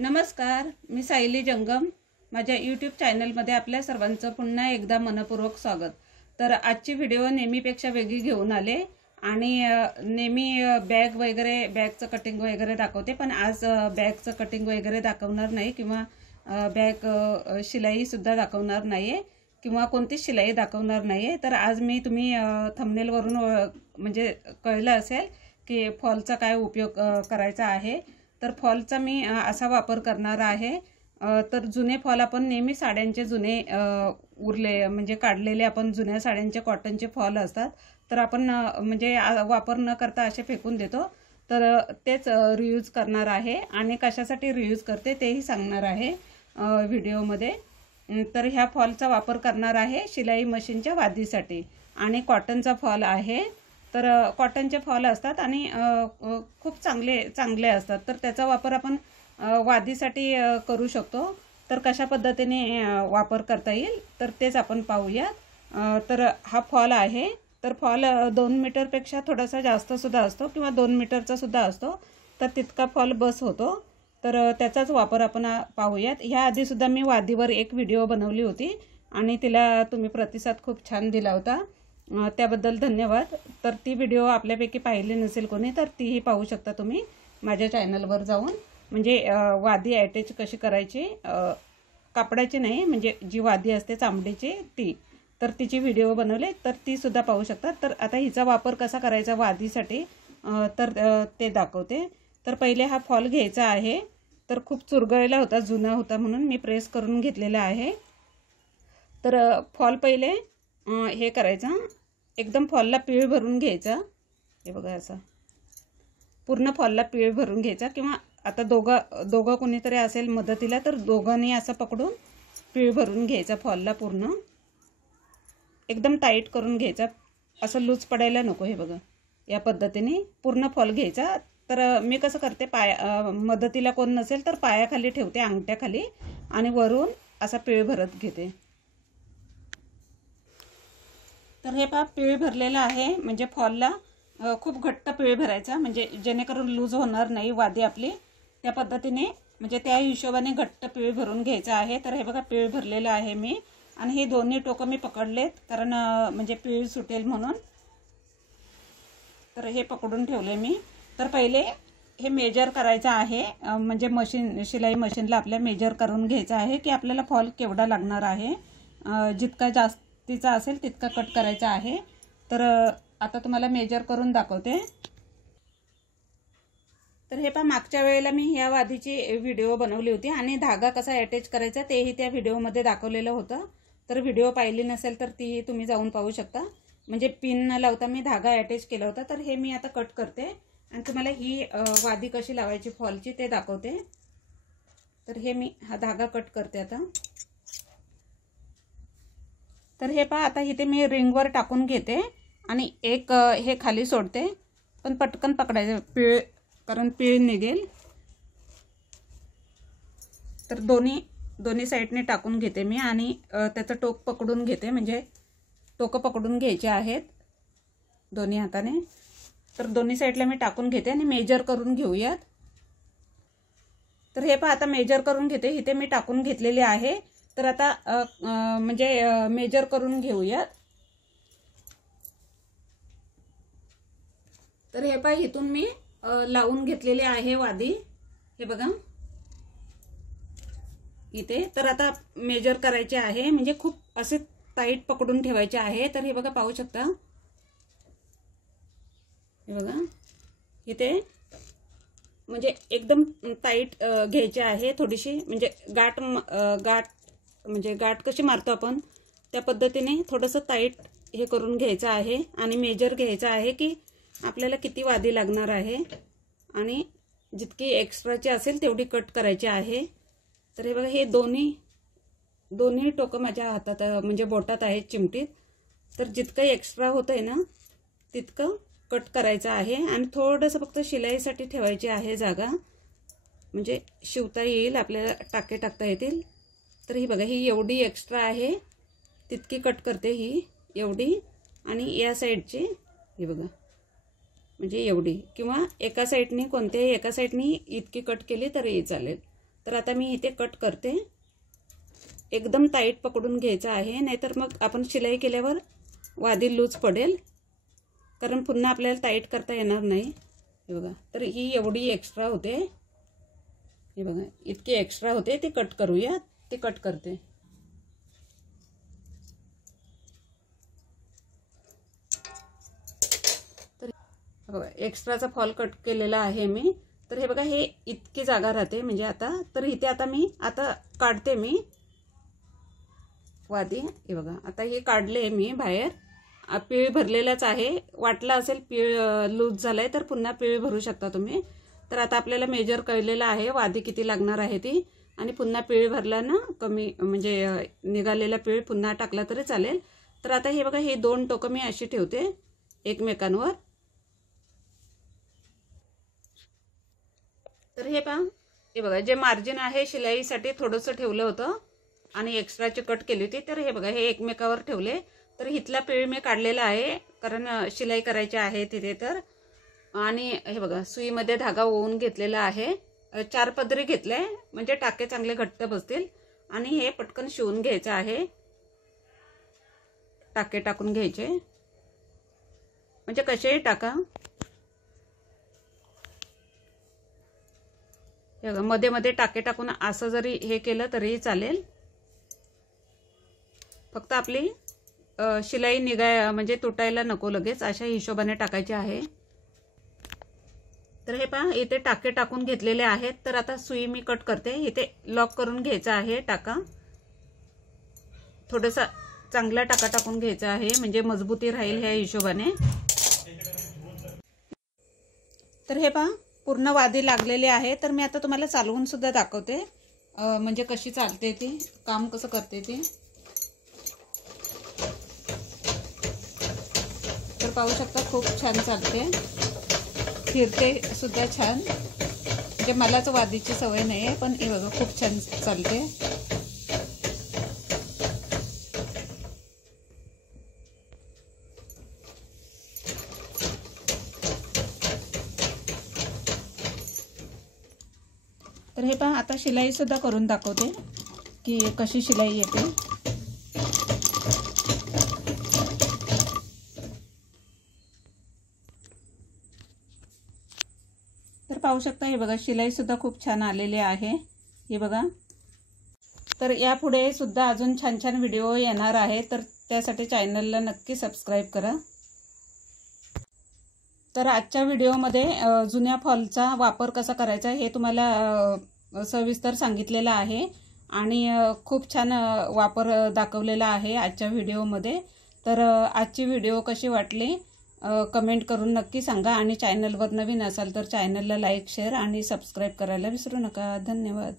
नमस्कार, मी सायली जंगम. माझ्या यूट्यूब चॅनलमध्ये आपल्या सर्वांचं पुन्हा एकदा मनपूर्वक स्वागत. तर आजची व्हिडिओ नेहमीपेक्षा वेगळी घेऊन आले आणि नेहमी बॅगचं कटिंग वगैरे दाखवते, पण आज बॅगचं कटिंग वगैरे दाखवणार नाही किंवा बॅग शिलाईसुद्धा दाखवणार नाही आहे किंवा कोणतीच शिलाई दाखवणार नाही आहे. तर आज मी तुम्ही थंबनेलवरून म्हणजे कळलं असेल की फॉलचा काय उपयोग करायचा आहे. तर फॉलचा मी असा वापर करणार आहे. तर जुने फॉल आपण नेहमी साड्यांचे जुने उरले म्हणजे काढलेले आपण जुन्या साड्यांचे कॉटनचे फॉल असतात, तर आपण म्हणजे वापर न करता असे फेकून देतो. तर तेच रियूज करणार आहे आणि कशासाठी रियूज करते तेही सांगणार आहे व्हिडिओमध्ये. तर ह्या फॉलचा वापर करणार आहे शिलाई मशीनच्या वादीसाठी आणि कॉटनचा फॉल आहे. तर कॉटनचे फॉल असतात आणि खूप चांगले असतात, तर त्याचा वापर आपण वादीसाठी करू शकतो. तर कशा पद्धतीने वापर करता येईल तर तेच आपण पाहूया. तर हा फॉल आहे. तर फॉल 2 मीटरपेक्षा थोडासा जास्त सुद्धा असतो किंवा 2 मीटरचा सुद्धा असतो, तर तितका फॉल बस होतो. तर त्याचाच वापर आपण पाहूयात. ह्या आधीसुद्धा मी वादीवर एक व्हिडिओ बनवली होती आणि तिला तुम्ही प्रतिसाद खूप छान दिला होता, त्याबद्दल धन्यवाद. तर ती व्हिडिओ आपल्यापैकी पाहिली नसेल कोणी तर तीही पाहू शकता तुम्ही माझ्या चॅनलवर जाऊन. म्हणजे वादी अटॅच कशी करायची, कापडाची नाही म्हणजे जी वादी असते चामडीची ती, तर तिची व्हिडिओ बनवले तर ती सुद्धा पाहू शकता. तर आता हिचा वापर कसा करायचा वादीसाठी तर ते दाखवते. तर पहिले हा फॉल घ्यायचा आहे. तर खूप चुरगळलेला होता, जुना होता, म्हणून मी प्रेस करून घेतलेला आहे. तर फॉल पहिले हे करायचा, एकदम फॉलला पीळ भरून घ्यायचा. हे बघा असं पूर्ण फॉलला पीळ भरून घ्यायचा किंवा आता दोघं कोणीतरी असेल मदतीला तर दोघांनी असं पकडून पीळ भरून घ्यायचा फॉलला. पूर्ण एकदम टाईट करून घ्यायचा, असं लूज पडायला नको. हे बघा या पद्धतीने पूर्ण फॉल घ्यायचा. तर मी कसं करते, मदतीला कोण नसेल तर पायाखाली ठेवते, अंगठ्याखाली, आणि वरून असा पीळ भरत घेते. तर हे पहा पीळ भरलेला आहे. म्हणजे फॉलला खूप घट्ट पीळ भरायचा म्हणजे जेणेकरून लूज होणार नाही वादी आपली. त्या पद्धतीने म्हणजे त्या हिशोबाने घट्ट पीळ भरून घ्यायचा आहे. तर हे बघा पीळ भरलेलं आहे मी, आणि हे दोन्ही टोकं मी पकडलेत कारण म्हणजे पीळ सुटेल म्हणून. तर हे पकडून ठेवले मी. तर पहिले हे मेजर करायचं आहे, म्हणजे शिलाई मशीनला आपल्या मेजर करून घ्यायचं आहे की आपल्याला फॉल केवढा लागणार आहे. जितका जास्तीचा असेल तितका कट करायचा आहे. तर आता तुम्हाला मेजर करून दाखवते. तर हे पहा मागच्या वेळेला मी ह्या वादीची व्हिडिओ बनवली होती आणि धागा कसा अटॅच करायचा तेही त्या व्हिडिओमध्ये दाखवलेलं होतं. तर व्हिडिओ पाहिली नसेल तर ती तुम्ही जाऊन पाहू शकता. म्हणजे पिन न लावता मी धागा अटॅच केला होता. तर हे मी आता कट करते आणि तुम्हाला ही वादी कशी लावायची फॉलची ते दाखवते. तर हे मी हा धागा कट करते आता. तर हे पहा आता इथे मी रिंगवर टाकून घेते आणि एक हे खाली सोडते, पण पटकन पकडायचं पीळ, कारण पीळ निघेल. तर दोन्ही साईडने टाकून घेते मी आणि त्याचं टोक पकडून घेते, म्हणजे टोकं पकडून घ्यायचे आहेत दोन्ही हाताने. तर दोन्ही साईडला मी टाकून घेते आणि मेजर करून घेऊयात. तर हे पहा आता मेजर करून घेते. इथे मी टाकून घेतलेले आहे. तर आता म्हणजे मेजर करून घेऊयात. तर हे पहा इथून मी लावून घेतलेले आहे वादी. हे बघा इथे. तर आता मेजर करायचे आहे, म्हणजे खूप असे टाईट पकडून ठेवायचे आहे. तर हे बघा पाहू शकता. हे बघा इथे म्हणजे एकदम टाईट घ्यायचे आहे. थोडीशी म्हणजे गाठ म्हणजे गाठ कशी मारतो आपण त्या पद्धतीने थोडंसं टाईट हे करून घ्यायचं आहे आणि मेजर घ्यायचं आहे की आपल्याला किती वादी लागणार आहे आणि जितकी एक्स्ट्राची असेल तेवढी कट करायची आहे. तर हे बघा हे दोन्ही टोकं माझ्या हातात म्हणजे बोटात आहेत, चिमटीत. तर जितकं एक्स्ट्रा होतं आहे ना तितकं कट करायचं आहे आणि थोडंसं फक्त शिलाईसाठी ठेवायची आहे जागा, म्हणजे शिवता येईल आपल्याला, टाके टाकता येतील. तर ही बघा ही एवढी एक्स्ट्रा आहे तितकी कट करते, ही एवढी. आणि या साईडची ही बघा म्हणजे एवढी, किंवा एका साईडनी कोणत्याही एका साईडनी इतकी कट केली तरी चालेल. तर आता मी इथे कट करते. एकदम टाईट पकडून घ्यायचं आहे, नाहीतर मग आपण शिलाई केल्यावर वादी लूज पडेल, कारण पुन्हा आपल्याला टाईट करता येणार नाही. हे बघा, तर ही एवढी एक्स्ट्रा होते. हे बघा, इतकी एक्स्ट्रा होते, ते कट करूया. ते कट करते. तर बघा, एक्स्ट्राचा फॉल कट केलेला आहे मी. तर हे बघा, हे इतकी जागा राहते म्हणजे आता. तर इथे आता मी काढते मी वादी. हे बघा, आता हे काढले मी बाहेर. पिळी भरलेलाच आहे. वाटला असेल पिळ लूज झालाय तर पुन्हा पिळी भरू शकता तुम्ही. तर आता आपल्याला मेजर कळलेलं आहे वादी किती लागणार आहे ती, आणि पुन्हा पिळी भरला ना कमी म्हणजे निघालेला पिळी पुन्हा टाकला तरी चालेल. तर आता हे बघा, हे 2 टोकं मी अशी ठेवते एकमेकांवर. तर हे पहा, हे बघा, जे मार्जिन आहे शिलाईसाठी थोडंसं ठेवलं होतं आणि एक्स्ट्राची कट केली होती. तर हे बघा, हे एकमेकावर ठेवले. तर इथला पिळ मी काढलेला आहे, कारण शिलाई करायची आहे तिथे. तर आणि हे बघा, सुईमध्ये धागा ओवून घेतलेला आहे. 4 पदरी घेतलाय म्हणजे टाके चांगले घट्ट बसतील. आणि हे पटकन शिवून घ्यायचं आहे. टाके टाकून घ्यायचे, म्हणजे कसेही टाका. हे बघा, मध्ये मध्ये टाके टाकून असं जरी हे केलं तरीही चालेल. फक्त आपली शिलाई म्हणजे तुटायला नको लगेच, अशा हिशोबाने टाकायची आहे. तर हे पहा, इथे टाके टाकून घेतलेले आहेत. तर आता सुई मी कट करते. इथे लॉक करून घ्यायचा आहे टाका. थोडासा चांगला टाका टाकून घ्यायचा आहे, म्हणजे मजबूती राहील ह्या हिशोबाने. तर हे पहा, पूर्ण वादी लागलेले आहे. तर मी आता तुम्हाला चालवून सुद्धा दाखवते, म्हणजे कशी चालते ती, काम कसं करते ती. तर पाहू शकता, खूप छान चालते, फिरते सुद्धा छान. म्हणजे मलाच वादीची सवय नाही आहे, पण हे बघा, खूप छान चालते. तर हे पहा, आता शिलाई सुद्धा करून दाखवते की कशी शिलाई येते. तर पाहू शकता, हे बघा, शिलाई सुद्धा खूप छान आलेली आहे. हे बघा. तर यापुढे सुद्धा अजून छान छान व्हिडिओ येणार आहे, तर त्यासाठी चॅनलला नक्की सबस्क्राईब करा. तर आजच्या व्हिडिओमध्ये जुन्या फॉलचा वापर कसा करायचा हे तुम्हाला सविस्तर सांगितलेलं आहे, आणि खूप छान वापर दाखवलेला आहे आजच्या व्हिडिओमध्ये. तर आजची व्हिडिओ कशी वाटली कमेंट करून नक्की सांगा. आणि चॅनलवर नवीन असाल तर चॅनलला लाईक, शेअर आणि सबस्क्राईब करायला विसरू नका. धन्यवाद.